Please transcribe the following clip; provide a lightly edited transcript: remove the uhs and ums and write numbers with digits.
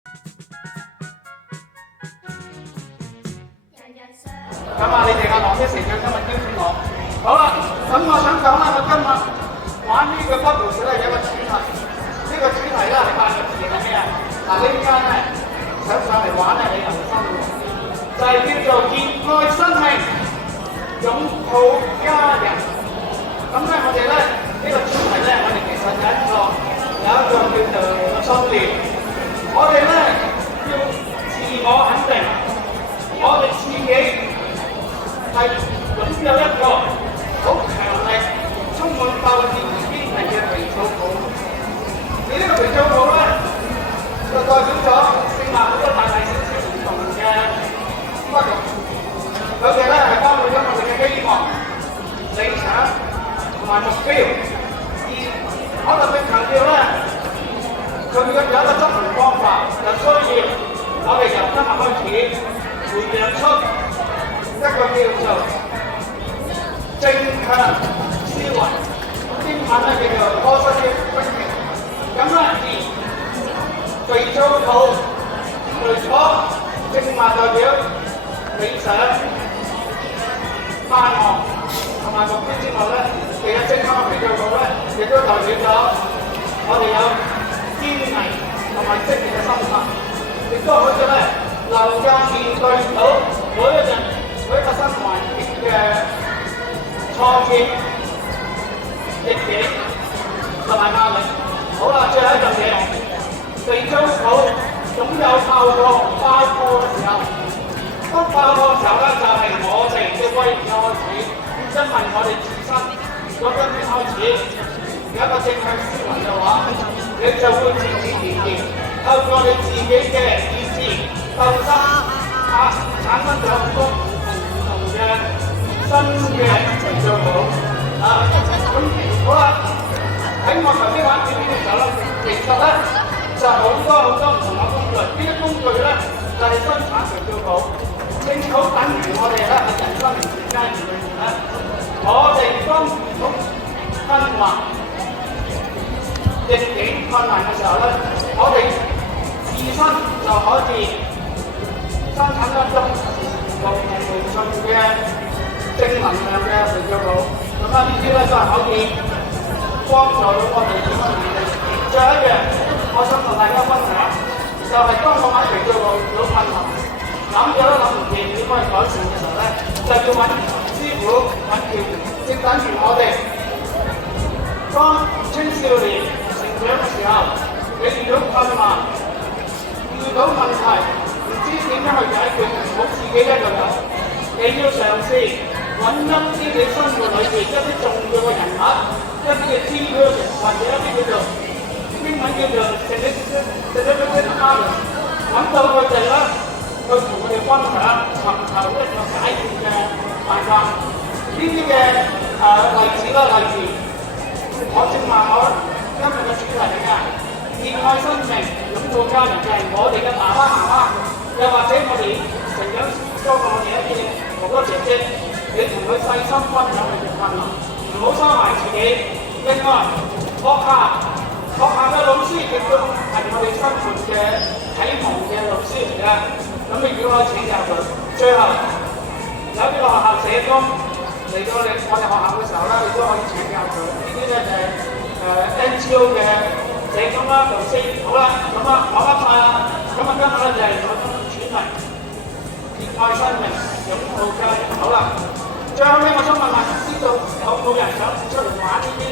咁啊，你哋阿郎的成長今日邀請我。好啦，咁我想講啦，我今日玩呢個 bubble 咧有一個主題，呢個主題咧係8個字係咩啊？嗱，呢間咧想上嚟玩咧，你又收喎，就係叫做熱愛生命，擁抱家人。咁咧，我哋咧呢個主題咧，我哋其實有一個叫做信念，我哋咧要自我肯定，我哋自己係擁有一個好強力、充滿鬥志而堅毅嘅肥皂泡。而呢個肥皂泡咧，就代表咗聖誕好多大大小小唔同嘅不同，佢哋咧係包括咗我哋嘅希望、理想同埋目標。而我特別強調咧，佢有一個執行方法，就需要我哋由今日開始培養出一個叫做正向思維，英文咧叫做 positive thinking。咁咧，而肥皂泡除咗正話代表理想、盼望同埋目標之外咧，其實正向嘅肥皂泡咧，亦都代表咗我哋有堅毅同埋積極嘅心態，亦都好似咧能夠面對到每一日每一個新環境嘅挫折、逆境同埋壓力。好啦，最後一樣嘢，肥皂泡總有爆破嘅時候。當爆破嘅時候咧，就係我哋嘅威嚴開始，因為我哋自身嗰陣時開始有一個正向思維嘅話，你就會自自然然透過你自己嘅意志鬥爭產生咗好多唔同嘅新嘅肥皂泡啊！咁好啦，喺我頭先玩表演嘅時候咧，其實咧就好多唔同嘅工具，呢啲工具咧就係生產肥皂泡，正好等於我哋咧喺人生唔同階段裏面咧，我哋當遇到困難、逆境困難嘅時候咧，我哋自身就可以生產一種無盡嘅正能量嘅肥皂泡。咁啊，呢啲咧都係可以幫助到我哋點樣面對。最後一樣，我想同大家分享，就係當我買肥皂泡遇到困難，諗咗都諗唔掂點可以改善嘅時候咧，就要揾師傅揾橋，即等於我哋當青少年成長嘅時候，你遇到困難、遇到問題，唔知點樣去解決，冇自己一個人，你要嘗試揾一啲你生活裏邊一啲重要嘅人物，一啲嘅 key person 或者一啲叫做英文叫做 significant others， 揾到佢哋咧，去同佢哋分享，尋求一個解決嘅辦法。呢啲嘅例子啦，例如我正話我今日嘅主題係咩？熱愛生命，擁抱家人，就係我哋嘅爸爸媽媽，又或者我哋成長中我哋一啲哥哥姐姐，你同佢細心分享你嘅困難，唔好收埋自己。另外，學校嘅老師亦都係我哋生活嘅啟蒙嘅老師嚟嘅，咁你如果可以請教佢。最後有啲個學校社工嚟到我哋學校嘅時候咧，你都可以請教佢。呢啲咧就係NGO 嘅社工啦、導師。好啦，咁啊講得晒啦。咁啊今日咧就係我哋主題熱愛生命，擁抱家人。好啦，最後咧我想問下，知道有冇人想出嚟玩呢啲